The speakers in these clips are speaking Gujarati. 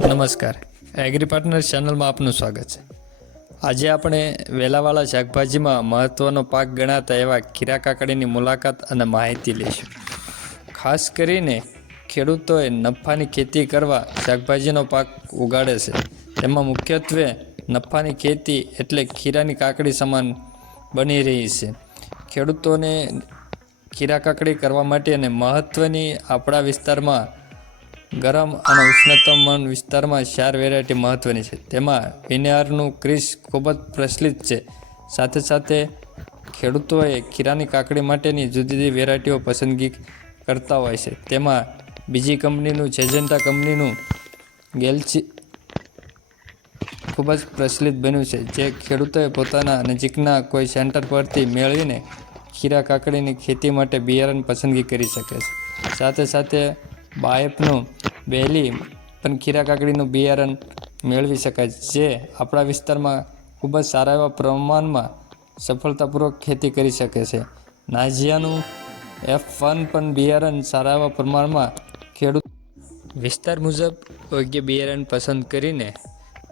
નમસ્કાર. એગ્રી પાર્ટનર ચેનલમાં આપનું સ્વાગત છે. આજે આપણે વેલાવાળા શાકભાજીમાં મહત્ત્વનો પાક ગણાતા એવા ખીરા કાકડીની મુલાકાત અને માહિતી લઈશું. ખાસ કરીને ખેડૂતોએ નફાની ખેતી કરવા શાકભાજીનો પાક ઉગાડે છે. તેમાં મુખ્યત્વે નફાની ખેતી એટલે ખીરાની કાકડી સમાન બની રહી છે. ખેડૂતોને ખીરા કાકડી કરવા માટે અને મહત્ત્વની આપણા વિસ્તારમાં ગરમ અને ઉષ્ણતમ વિસ્તારમાં ચાર વેરાયટી મહત્ત્વની છે. તેમાં વિનેહારનું ક્રિસ ખૂબ જ પ્રચલિત છે. સાથે સાથે ખેડૂતોએ ખીરાની કાકડી માટેની જુદી જુદી વેરાયટીઓ પસંદગી કરતા હોય છે. તેમાં બીજી કંપનીનું જેજેન્ટા કંપનીનું ગેલચી ખૂબ જ પ્રચલિત બન્યું છે, જે ખેડૂતોએ પોતાના નજીકના કોઈ સેન્ટર પરથી મેળવીને ખીરા કાકડીની ખેતી માટે બિયારણ પસંદગી કરી શકે છે. સાથે સાથે બાયપનું બેલી પણ ખીરા કાકડીનું બિયારણ મેળવી શકાય જે આપણા વિસ્તારમાં ખૂબ જ સારા એવા પ્રમાણમાં સફળતાપૂર્વક ખેતી કરી શકે છે. નાઝિયાનું એફ વન પણ બિયારણ સારા એવા પ્રમાણમાં ખેડૂત વિસ્તાર મુજબ યોગ્ય બિયારણ પસંદ કરીને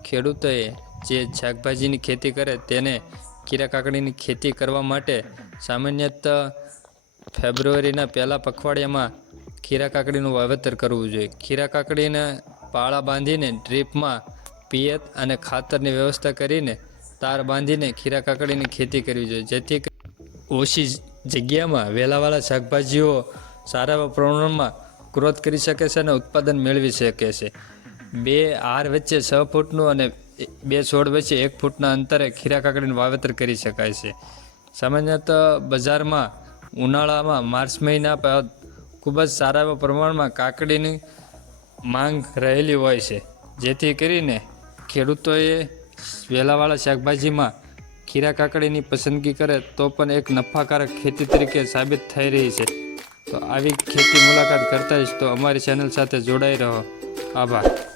ખેડૂતોએ જે શાકભાજીની ખેતી કરે તેને ખીરા કાકડીની ખેતી કરવા માટે સામાન્યત ફેબ્રુઆરીના પહેલા પખવાડિયામાં ખીરા કાકડીનું વાવેતર કરવું જોઈએ. ખીરા કાકડીને પાળા બાંધીને ડ્રીપમાં પિયત અને ખાતરની વ્યવસ્થા કરીને તાર બાંધીને ખીરા કાકડીની ખેતી કરવી જોઈએ. જેથી ઓછી જગ્યામાં વેલાવાળા શાકભાજીઓ સારા એવા પ્રમાણમાં ગ્રોથ કરી શકે છે અને ઉત્પાદન મેળવી શકે છે. બે આર વચ્ચે છ ફૂટનું અને બે છોડ વચ્ચે એક ફૂટના અંતરે ખીરા કાકડીનું વાવેતર કરી શકાય છે. સામાન્યતઃ બજારમાં ઉનાળામાં માર્ચ મહિના બાદ ખૂબ જ સારા એવા પ્રમાણમાં કાકડીની માંગ રહેલી હોય છે. જેથી કરીને ખેડૂતોએ વેલાવાળા શાકભાજીમાં ખીરા કાકડીની પસંદગી કરે તો પણ એક નફાકારક ખેતી તરીકે સાબિત થઈ રહી છે. તો આવી ખેતી મુલાકાત કરતા જ તો અમારી ચેનલ સાથે જોડાઈ રહો. આભાર.